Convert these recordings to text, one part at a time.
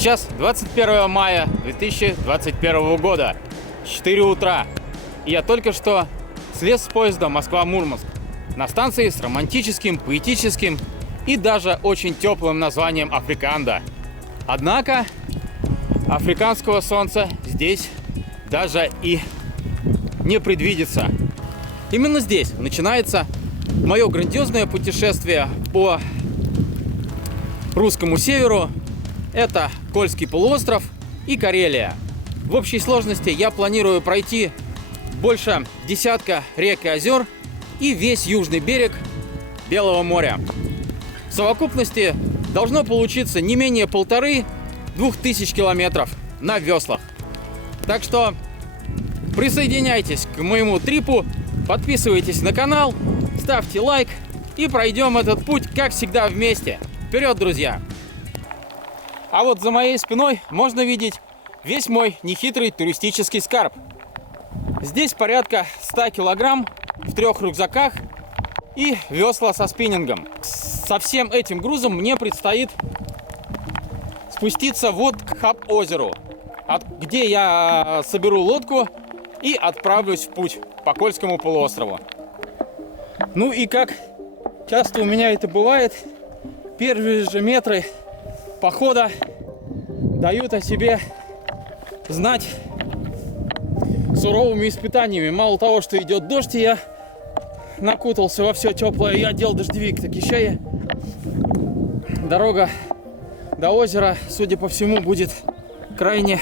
Сейчас 21 мая 2021 года, 4 утра. И я только что слез с поезда Москва-Мурманск на станции с романтическим, поэтическим и даже очень теплым названием Африканда. Однако африканского солнца здесь даже и не предвидится. Именно здесь начинается мое грандиозное путешествие по русскому северу. Это Кольский полуостров и Карелия. В общей сложности я планирую пройти больше десятка рек и озер и весь южный берег Белого моря. В совокупности должно получиться не менее 1500-2000 километров на веслах. Так что присоединяйтесь к моему трипу, подписывайтесь на канал, ставьте лайк и пройдем этот путь, как всегда, вместе. Вперед, друзья! А вот за моей спиной можно видеть весь мой нехитрый туристический скарб. Здесь порядка 100 килограмм в 3 рюкзаках и весла со спиннингом. Со всем этим грузом мне предстоит спуститься вот к Хаб-озеру, где я соберу лодку и отправлюсь в путь по Кольскому полуострову. Ну и как часто у меня это бывает, первые же метры похода дают о себе знать суровыми испытаниями. Мало того, что идет дождь, и я накутался во все теплое, я одел дождевик, так еще и дорога до озера, судя по всему, будет крайне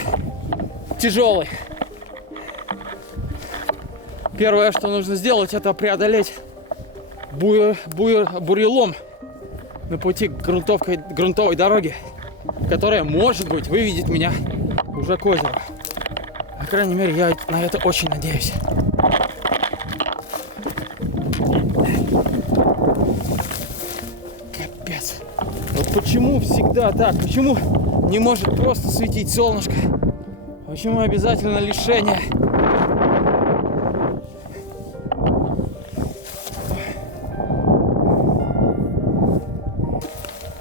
тяжелой. Первое, что нужно сделать, это преодолеть бурелом на пути к грунтовой дороге, которая, может быть, выведет меня уже к озеру. По крайней мере, я на это очень надеюсь. Капец. Вот почему всегда так? Почему не может просто светить солнышко? Почему обязательно лишение?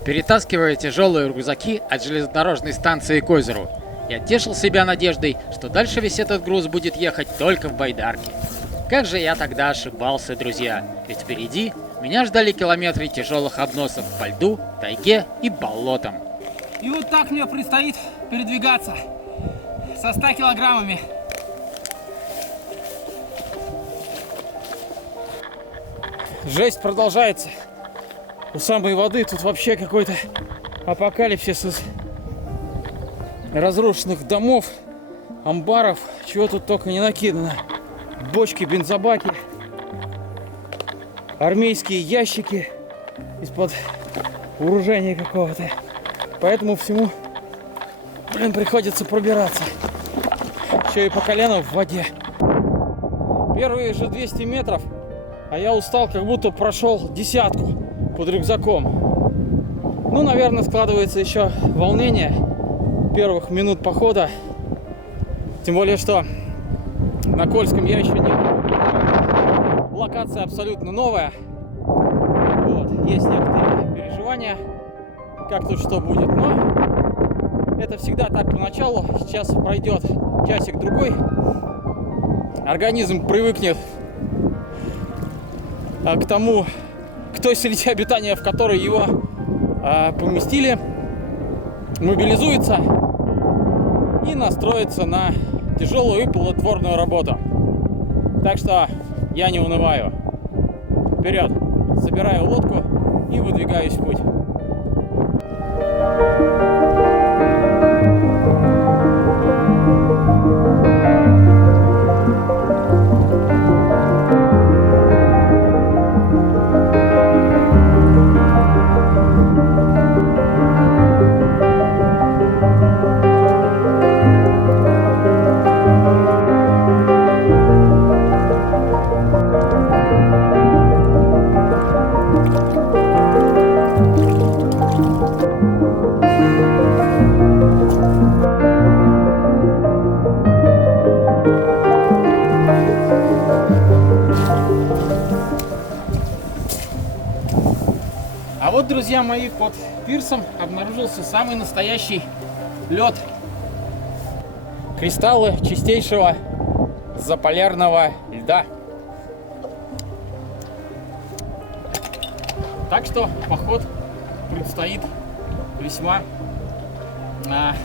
Перетаскивая тяжелые рюкзаки от железнодорожной станции к озеру, я тешил себя надеждой, что дальше весь этот груз будет ехать только в байдарке. Как же я тогда ошибался, друзья, ведь впереди меня ждали километры тяжелых обносов по льду, тайге и болотам. И вот так мне предстоит передвигаться со 100 килограммами. Жесть продолжается. У самой воды тут вообще какой-то апокалипсис из разрушенных домов, амбаров, чего тут только не накидано. Бочки, бензобаки, армейские ящики из-под вооружения какого-то. Поэтому всему, приходится пробираться. Еще и по колено в воде. Первые же 200 метров, а я устал, как будто прошел десятку под рюкзаком. Ну, наверное, складывается еще волнение первых минут похода. Тем более, что на Кольском я еще не был. Локация абсолютно новая. Вот. Есть некоторые переживания, как тут что будет. Но это всегда так поначалу. Сейчас пройдет часик-другой. Организм привыкнет к той среде обитания, в которой его поместили, мобилизуется и настроится на тяжелую и плодотворную работу. Так что я не унываю. Вперед! Собираю лодку и выдвигаюсь в путь. А вот, друзья мои, под пирсом обнаружился самый настоящий лед, кристаллы чистейшего заполярного льда. Так что поход предстоит весьма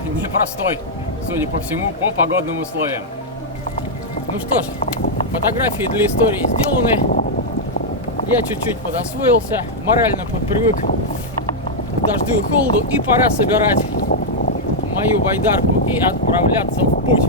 непростой, судя по всему, по погодным условиям. Ну что ж, фотографии для истории сделаны. Я чуть-чуть подосвоился, морально подпривык к дождю и холоду, и пора собирать мою байдарку и отправляться в путь.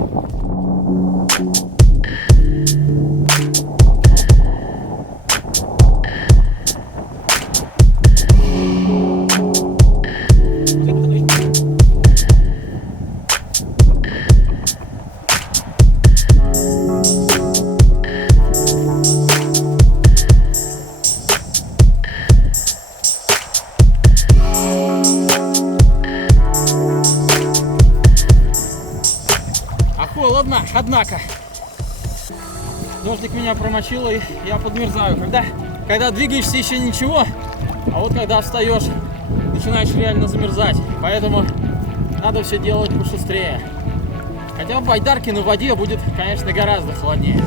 Холодно, однако. Дождик меня промочил, и я подмерзаю. Когда двигаешься, еще ничего, а вот когда встаешь, начинаешь реально замерзать. Поэтому надо все делать пошустрее. Хотя в байдарке на воде будет, конечно, гораздо холоднее.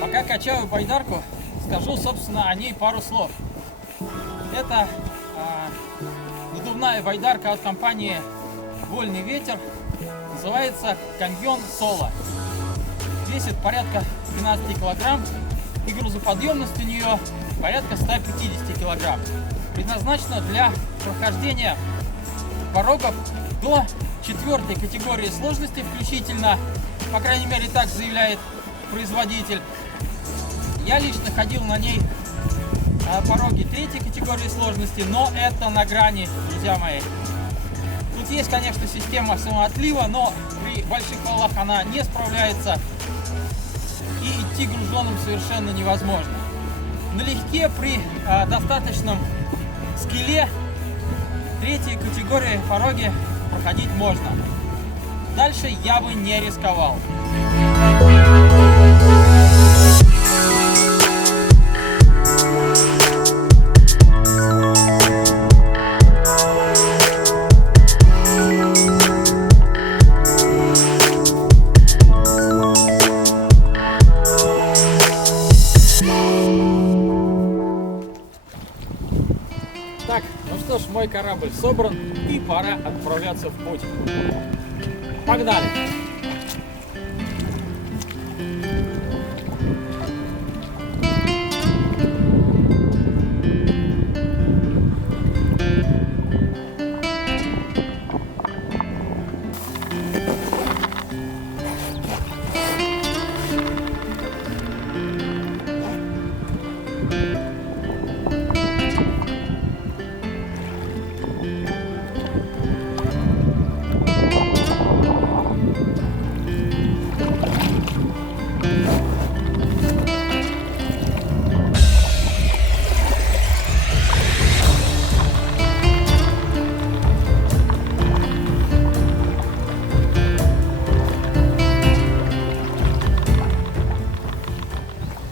Пока качаю байдарку, скажу, собственно, о ней пару слов. Это надувная байдарка от компании Вольный ветер. Называется Каньон Соло. Весит порядка 12 килограмм и грузоподъемность у нее порядка 150 килограмм. Предназначена для прохождения порогов до 4 категории сложности включительно. По крайней мере, так заявляет производитель. Я лично ходил на ней пороги 3 категории сложности, но это на грани, друзья мои. Тут есть, конечно, система самоотлива, но при больших волнах она не справляется, и идти груженным совершенно невозможно. Налегке при достаточном скилле 3 категории пороги проходить можно. Дальше я бы не рисковал. Так, ну что ж, мой корабль собран, и пора отправляться в путь. Погнали!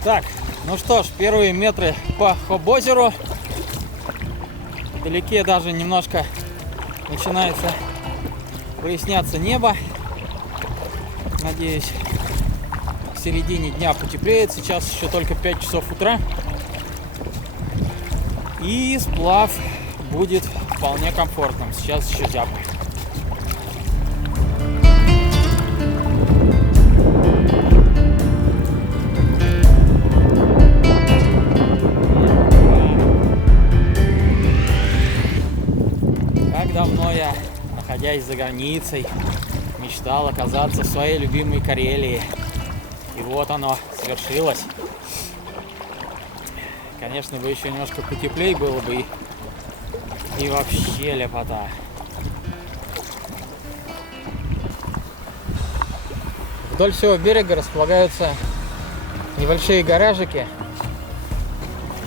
Так, ну что ж, первые метры по Хобозеру. Вдалеке даже немножко начинается проясняться небо. Надеюсь, к середине дня потеплеет. Сейчас еще только 5 часов утра. И сплав будет вполне комфортным. Сейчас еще зябко. Давно я, находясь за границей, мечтал оказаться в своей любимой Карелии. И вот оно свершилось. Конечно, бы еще немножко потеплее было бы, и вообще лепота. Вдоль всего берега располагаются небольшие гаражики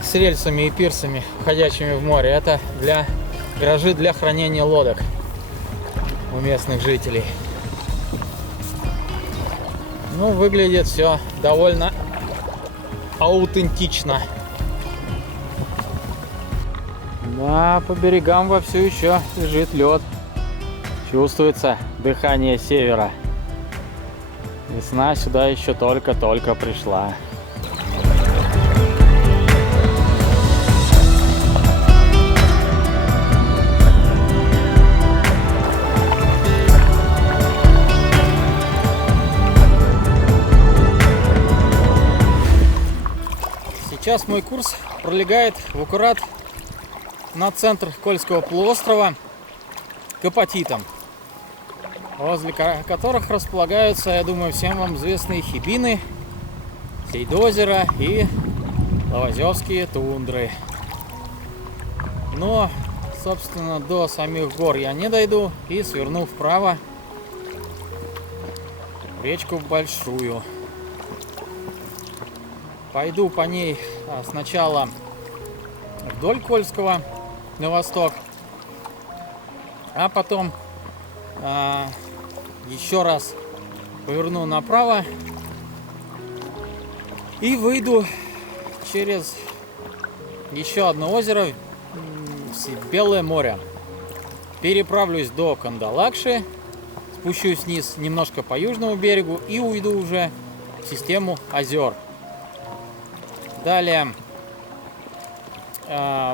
с рельсами и пирсами, входящими в море. Это гаражи для хранения лодок у местных жителей. Ну, выглядит все довольно аутентично. Да, по берегам вовсю еще лежит лед. Чувствуется дыхание севера. Весна сюда еще только-только пришла. Сейчас мой курс пролегает в аккурат на центр Кольского полуострова к апатитам, возле которых располагаются, я думаю, всем вам известные Хибины, Сейдозеро и Лавозевские тундры. Но, собственно, до самих гор я не дойду и сверну вправо в речку Большую. Пойду по ней сначала вдоль Кольского на восток, а потом еще раз поверну направо и выйду через еще одно озеро в Белое море. Переправлюсь до Кандалакши, спущусь вниз немножко по южному берегу и уйду уже в систему озер. Далее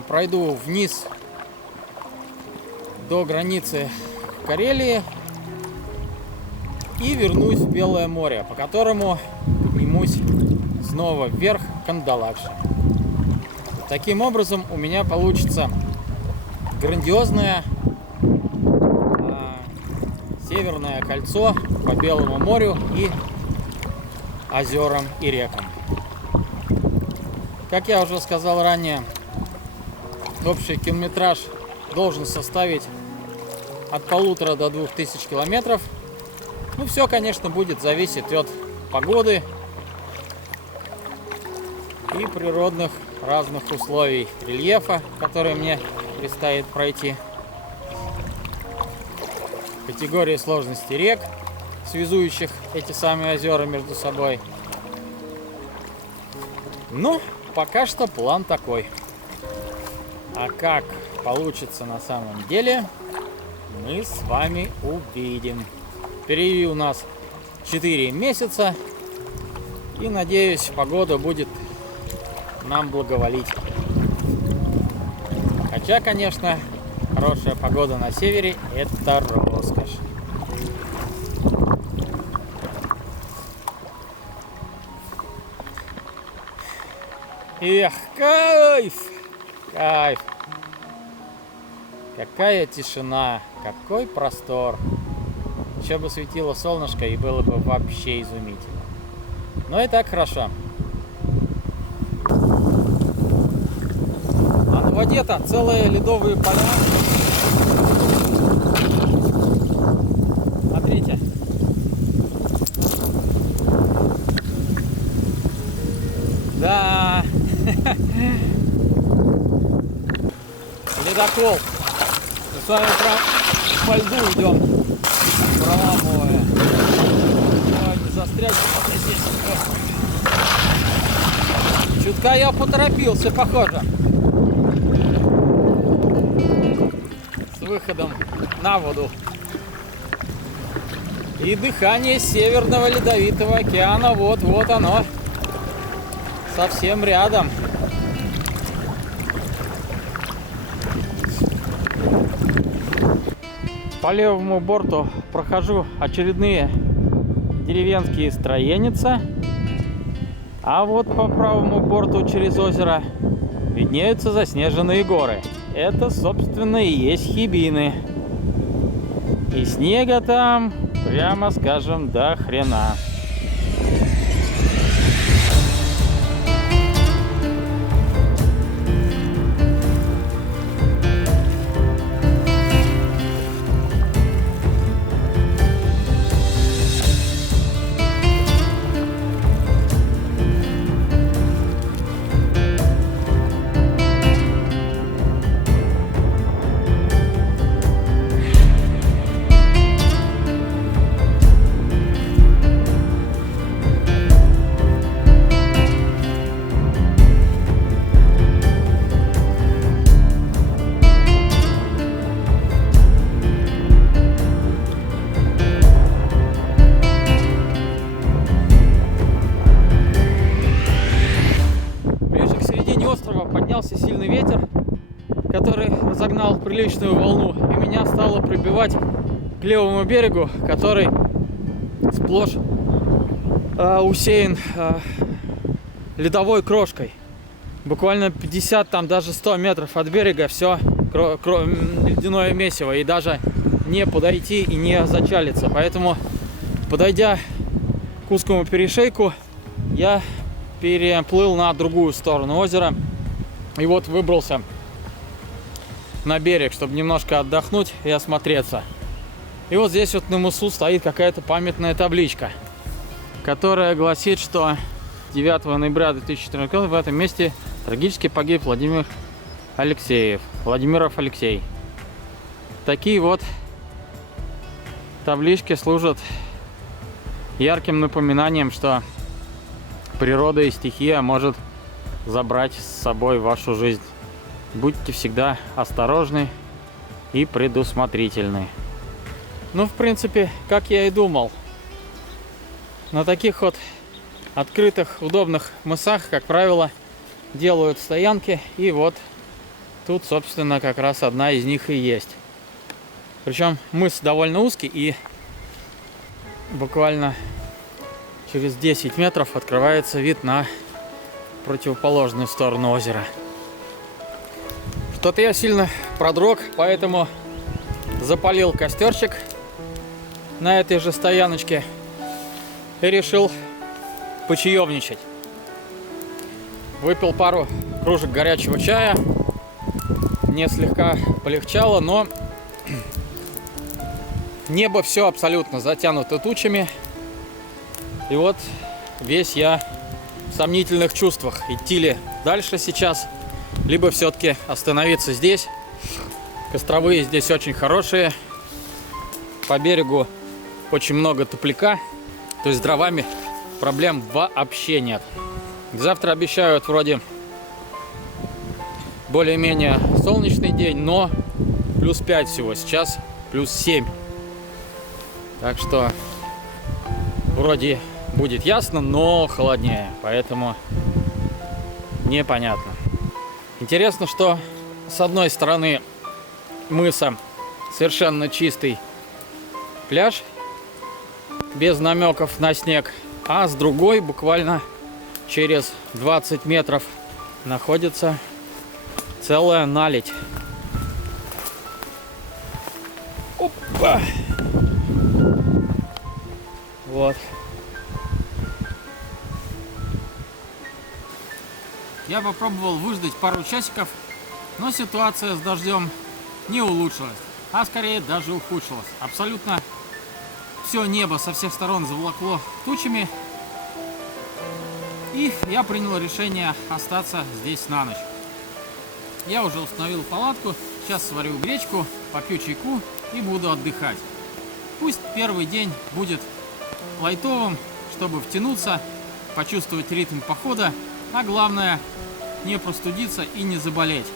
пройду вниз до границы Карелии и вернусь в Белое море, по которому поднимусь снова вверх к Кандалакше. Таким образом у меня получится грандиозное северное кольцо по Белому морю и озерам и рекам. Как я уже сказал ранее, общий километраж должен составить от 1500 до 2000 километров. Ну, все, конечно, будет зависеть от погоды и природных разных условий рельефа, которые мне предстоит пройти. Категории сложности рек, связующих эти самые озера между собой. Ну, пока что план такой. А как получится на самом деле, мы с вами увидим. Впереди у нас 4 месяца. И, надеюсь, погода будет нам благоволить. Хотя, конечно, хорошая погода на севере — это роскошь. Эх, кайф! Кайф! Какая тишина, какой простор. Еще бы светило солнышко, и было бы вообще изумительно. Но и так хорошо. А на воде-то целые ледовые поля. Смотрите. Да. Ледокол. Мы с вами прям по льду идем, проламывая. Ой, не застрять здесь. Чутка я поторопился, похоже, с выходом на воду. И дыхание Северного Ледовитого океана, вот оно, совсем рядом. По левому борту прохожу очередные деревенские строеницы, а вот по правому борту через озеро виднеются заснеженные горы. Это, собственно, и есть Хибины. И снега там, прямо скажем, до хрена. который разогнал приличную волну, и меня стало прибивать к левому берегу, который сплошь усеян ледовой крошкой. Буквально 50, там даже 100 метров от берега все ледяное месиво, и даже не подойти и не зачалиться. Поэтому, подойдя к узкому перешейку, я переплыл на другую сторону озера и вот выбрался на берег, чтобы немножко отдохнуть и осмотреться. И вот здесь вот на мысу стоит какая-то памятная табличка, которая гласит, что 9 ноября 2014 года в этом месте трагически погиб Владимиров Алексей. Такие вот таблички служат ярким напоминанием, что природа и стихия может забрать с собой вашу жизнь. Будьте всегда осторожны и предусмотрительны. Ну, в принципе, как я и думал, на таких вот открытых, удобных мысах, как правило, делают стоянки, и вот тут, собственно, как раз одна из них и есть. Причем мыс довольно узкий, и буквально через 10 метров открывается вид на противоположную сторону озера. Что-то я сильно продрог, поэтому запалил костерчик на этой же стояночке и решил почаевничать. Выпил пару кружек горячего чая. Мне слегка полегчало, но небо все абсолютно затянуто тучами. И вот весь я в сомнительных чувствах. Идти ли дальше сейчас, либо все-таки остановиться здесь. Костровые здесь очень хорошие. По берегу очень много топляка. То есть с дровами проблем вообще нет. Завтра обещают вроде более-менее солнечный день, но плюс 5 всего. Сейчас плюс 7. Так что вроде будет ясно, но холоднее. Поэтому непонятно. Интересно, что с одной стороны мыса совершенно чистый пляж, без намеков на снег, а с другой буквально через 20 метров находится целая наледь. Опа! Вот. Я попробовал выждать пару часиков, но ситуация с дождем не улучшилась, а скорее даже ухудшилась. Абсолютно все небо со всех сторон заволокло тучами, и я принял решение остаться здесь на ночь. Я уже установил палатку, сейчас сварю гречку, попью чайку и буду отдыхать. Пусть первый день будет лайтовым, чтобы втянуться, почувствовать ритм похода, а главное не простудиться и не заболеть.